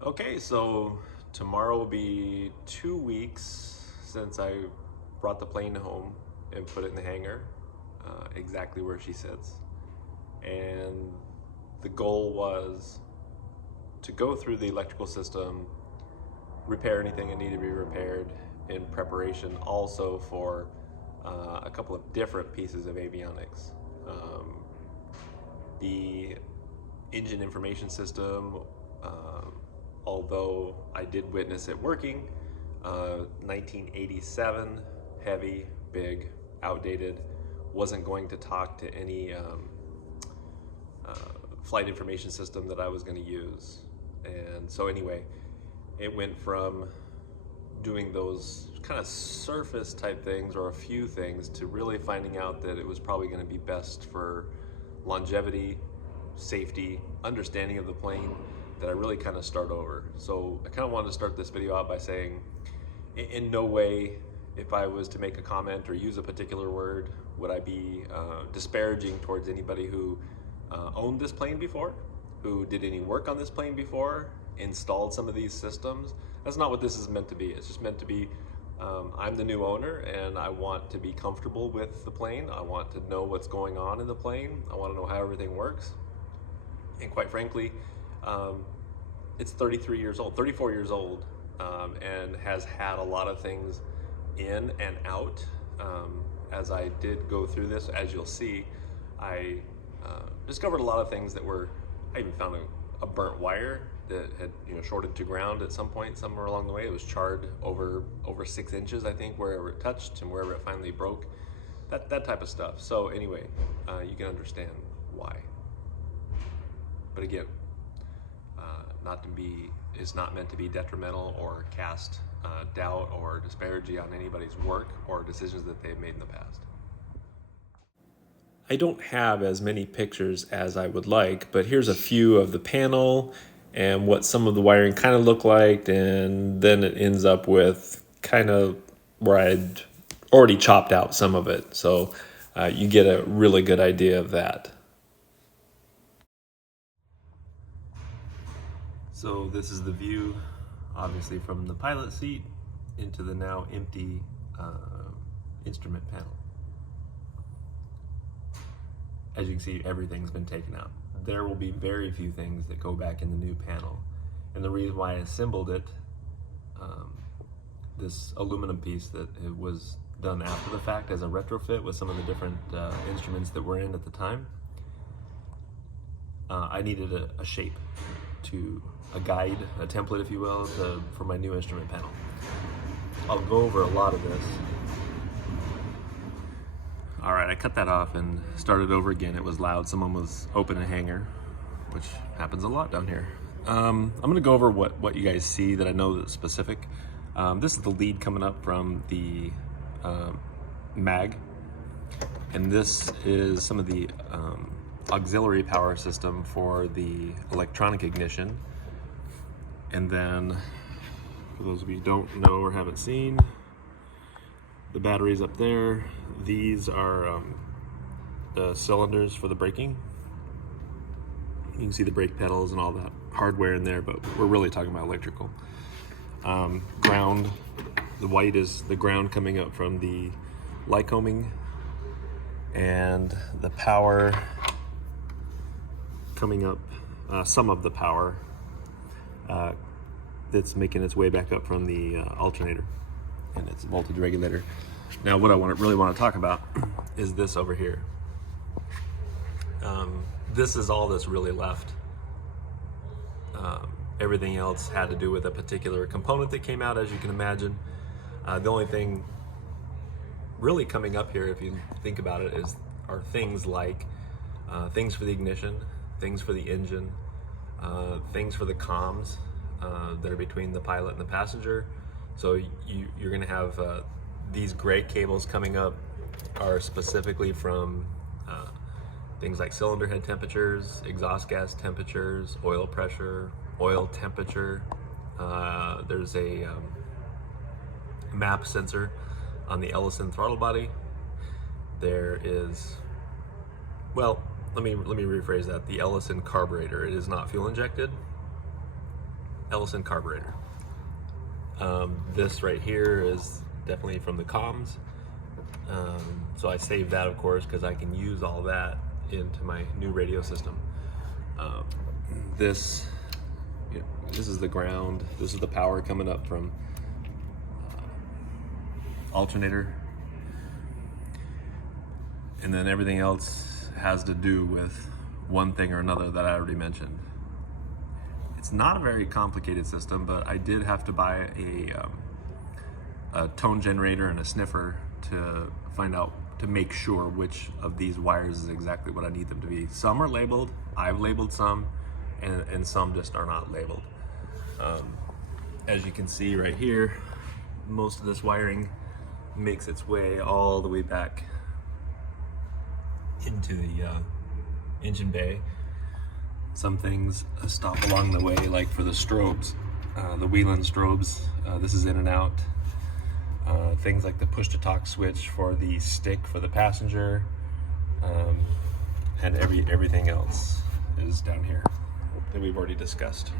Okay, so tomorrow will be 2 weeks since I brought the plane home and put it in the hangar, exactly where she sits. And the goal was to go through the electrical system, repair anything that needed to be repaired in preparation also for a couple of different pieces of avionics. Um, the engine information system, although I did witness it working, 1987, heavy, big, outdated, wasn't going to talk to any uh, flight information system that I was going to use. And so, anyway, it went from doing those kind of surface type things or a few things to really finding out that it was probably going to be best for longevity, safety, understanding of the plane, that I really kind of start over. So I kind of wanted to start this video out by saying, in no way, if I was to make a comment or use a particular word, would I be disparaging towards anybody who owned this plane before, who did any work on this plane before, installed some of these systems. That's not what this is meant to be. It's just meant to be, I'm the new owner and I want to be comfortable with the plane. I want to know what's going on in the plane. I want to know how everything works. And quite frankly, um, it's 33 years old, 34 years old, and has had a lot of things in and out. As I did go through this, as you'll see, I discovered a lot of things that were, I even found a burnt wire that had shorted to ground at some point somewhere along the way. It was charred over 6 inches, I think, wherever it touched and wherever it finally broke. That type of stuff. So anyway, you can understand why. But again, not to be is not meant to be detrimental or cast doubt or disparity on anybody's work or decisions that they've made in the past. I don't have as many pictures as I would like, but here's a few of the panel and what some of the wiring kind of looked like, and then it ends up with kind of where I'd already chopped out some of it. So you get a really good idea of that. So this is the view, obviously, from the pilot seat into the now empty instrument panel. As you can see, everything's been taken out. There will be very few things that go back in the new panel. And the reason why I assembled it, this aluminum piece that it was done after the fact as a retrofit with some of the different instruments that were in at the time, I needed a shape, a guide, a template, if you will, for my new instrument panel. I'll go over a lot of this. All right, I cut that off and started over again. It was loud. Someone was opening a hangar, which happens a lot down here. I'm gonna go over what you guys see that I know that's specific. This is the lead coming up from the mag, and this is some of the auxiliary power system for the electronic ignition. And then, for those of you who don't know or haven't seen, the batteries up there, these are the cylinders for the braking. You can see the brake pedals and all that hardware in there, but we're really talking about electrical. Ground, the white is the ground coming up from the Lycoming, and the power coming up, some of the power that's making its way back up from the alternator and its voltage regulator. Now what I really want to talk about is this over here. This is all that's really left. Everything else had to do with a particular component that came out, as you can imagine. The only thing really coming up here, if you think about it, are things like things for the ignition, things for the engine, things for the comms that are between the pilot and the passenger. So you're going to have these gray cables coming up are specifically from things like cylinder head temperatures, exhaust gas temperatures, oil pressure, oil temperature. There's a MAP sensor on the Ellison throttle body. There is, well, let me rephrase that. The Ellison carburetor, it is not fuel injected. Ellison carburetor. This right here is definitely from the comms. So I saved that, of course, because I can use all that into my new radio system. This is the ground. This is the power coming up from alternator. And then everything else has to do with one thing or another that I already mentioned. It's not a very complicated system, but I did have to buy a tone generator and a sniffer to find out, to make sure which of these wires is exactly what I need them to be. Some are labeled, I've labeled some, and some just are not labeled. As you can see right here, most of this wiring makes its way all the way back into the engine bay. Some things stop along the way, like for the strobes, the Whelen strobes, this is in and out. Things like the push-to-talk switch for the stick for the passenger, and everything else is down here that we've already discussed.